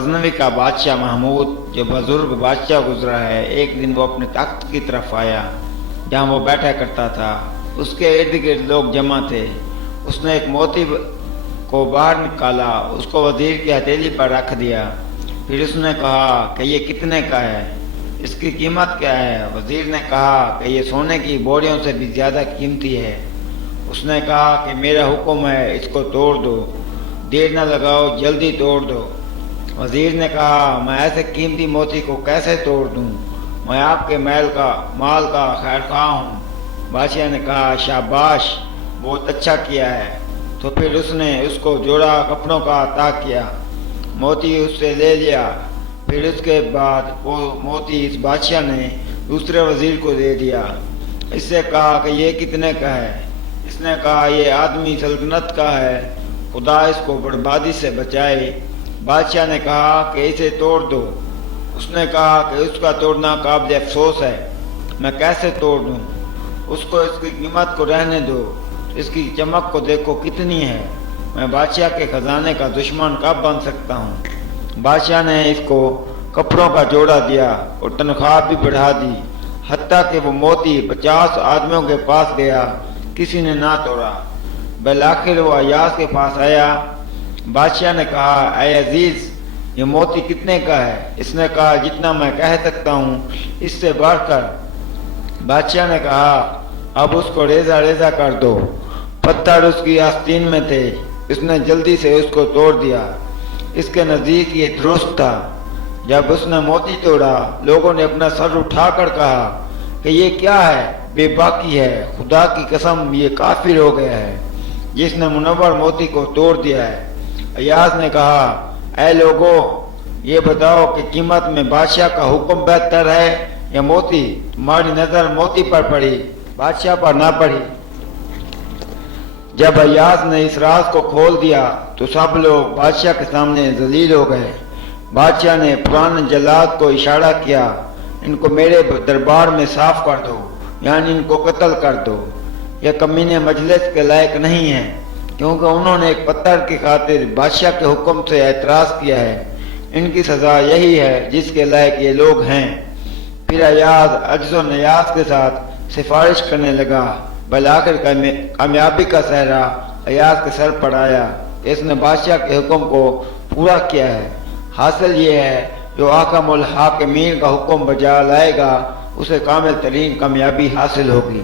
غزنوی کا بادشاہ محمود جو بزرگ بادشاہ گزرا ہے، ایک دن وہ اپنے تخت کی طرف آیا جہاں وہ بیٹھا کرتا تھا۔ اس کے ارد گرد لوگ جمع تھے۔ اس نے ایک موتی کو باہر نکالا، اس کو وزیر کی ہتھیلی پر رکھ دیا۔ پھر اس نے کہا کہ یہ کتنے کا ہے، اس کی قیمت کیا ہے؟ وزیر نے کہا کہ یہ سونے کی بوریوں سے بھی زیادہ قیمتی ہے۔ اس نے کہا کہ میرا حکم ہے، اس کو توڑ دو، دیر نہ لگاؤ، جلدی توڑ دو۔ وزیر نے کہا میں ایسے قیمتی موتی کو کیسے توڑ دوں؟ میں آپ کے مال کا خیر خواہ ہوں۔ بادشاہ نے کہا شاباش، بہت اچھا کیا ہے۔ تو پھر اس نے اس کو جوڑا کپڑوں کا عطا کیا، موتی اس سے لے لیا۔ پھر اس کے بعد وہ موتی اس بادشاہ نے دوسرے وزیر کو دے دیا۔ اس سے کہا کہ یہ کتنے کا ہے؟ اس نے کہا یہ آدمی سلطنت کا ہے، خدا اس کو بربادی سے بچائے۔ بادشاہ نے کہا کہ اسے توڑ دو۔ اس نے کہا کہ اس کا توڑنا قابل افسوس ہے، میں کیسے توڑ دوں؟ اس کی قیمت کو رہنے دو، اس کی چمک کو دیکھو کتنی ہے، میں بادشاہ کے خزانے کا دشمن کب بن سکتا ہوں؟ بادشاہ نے اس کو کپڑوں کا جوڑا دیا اور تنخواہ بھی بڑھا دی، حتیٰ کہ وہ موتی 50 آدمیوں کے پاس گیا، کسی نے نہ توڑا۔ بالآخر وہ ایاز کے پاس آیا۔ بادشاہ نے کہا اے عزیز، یہ موتی کتنے کا ہے؟ اس نے کہا جتنا میں کہہ سکتا ہوں، اس سے بڑھ کر۔ بادشاہ نے کہا اب اس کو ریزہ ریزہ کر دو۔ پتھر اس کی آستین میں تھے، اس نے جلدی سے اس کو توڑ دیا۔ اس کے نزدیک یہ درست تھا۔ جب اس نے موتی توڑا، لوگوں نے اپنا سر اٹھا کر کہا کہ یہ کیا ہے؟ بے باکی ہے، خدا کی قسم یہ کافر ہو گیا ہے جس نے منور موتی کو توڑ دیا ہے۔ ایاز نے کہا اے لوگوں، یہ بتاؤ کہ قیمت میں بادشاہ کا حکم بہتر ہے یا موتی؟ تمہاری نظر موتی پر پڑی، بادشاہ پر نہ پڑی۔ جب ایاز نے اس راز کو کھول دیا تو سب لوگ بادشاہ کے سامنے ذلیل ہو گئے۔ بادشاہ نے پرانے جلاد کو اشارہ کیا، ان کو میرے دربار میں صاف کر دو، یعنی ان کو قتل کر دو۔ یہ کمینے مجلس کے لائق نہیں ہیں، کیونکہ انہوں نے ایک پتھر کی خاطر بادشاہ کے حکم سے اعتراض کیا ہے۔ ان کی سزا یہی ہے جس کے لائق یہ لوگ ہیں۔ پھر ایاز عجز و نیاز کے ساتھ سفارش کرنے لگا۔ بالآخر کامیابی کا صحرا ایاز کے سر پر آیا کہ اس نے بادشاہ کے حکم کو پورا کیا ہے۔ حاصل یہ ہے جو حاکم الحاکمین کا حکم بجا لائے گا، اسے کامل ترین کامیابی حاصل ہوگی۔